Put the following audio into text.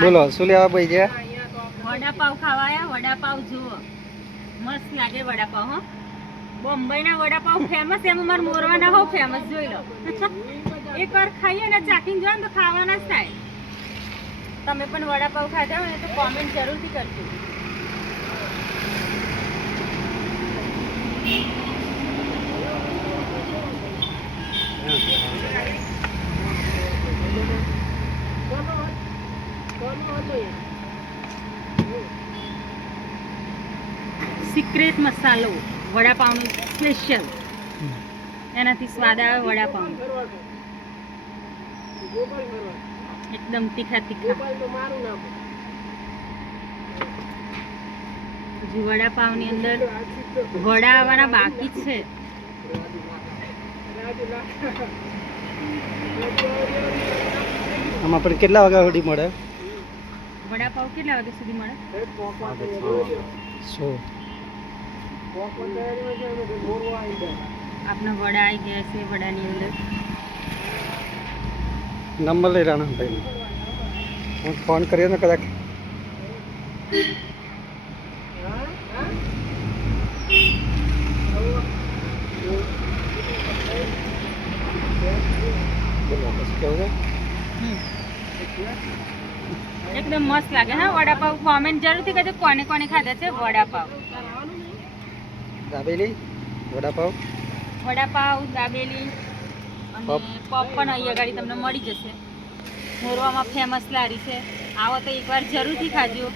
બોલો, શું લેવા ભાઈ છે વડાપાવ ખાવા આયા? વડાપાવ જુઓ. મસ્ત લાગે વડાપાવ, હો. બોમ્બેના વડાપાવ ફેમસ એમ અમારા મોરવાના હો ફેમસ જોઈ લો. એકવાર ખાઈએ ને ચાખીને જોઈએ તો ખાવાના જ થાય. તમે પણ વડાપાવ ખાધા હોય તો કોમેન્ટ જરૂરથી કરજો. સિક્રેટ મસાલો વડાપાવનો સ્પેશિયલ એનાથી સ્વાદ આવે વડાપાઉં એકદમ તીખા તીખા. હજી વડાપાવની અંદર વડા આવવાના બાકી છે. આમાં પણ કેટલા વાગ્યા સુધી મળે? વડાપાઉં કેટલા વાગ્યા સુધી મળે? સો. આપણા વડા આવી ગયા છે વડાની અંદર. નંબર લઈ રાણા ભાઈ હું ફોન કર્યો ને કદાચ. એકદમ મસ્ત લાગે હા વડાપાવ. કોમેન્ટ જરૂરથી કરજો કોને કોને ખાધા છે વડાપાવ. દાબેલી વડાપાવ? વડાપાવ દાબેલી અને પપ. પણ અહીંયા ગાડી તમને મળી જશે. મોરવામાં ફેમસ લારી છે. આવો તો એકવાર જરૂરથી ખાજો.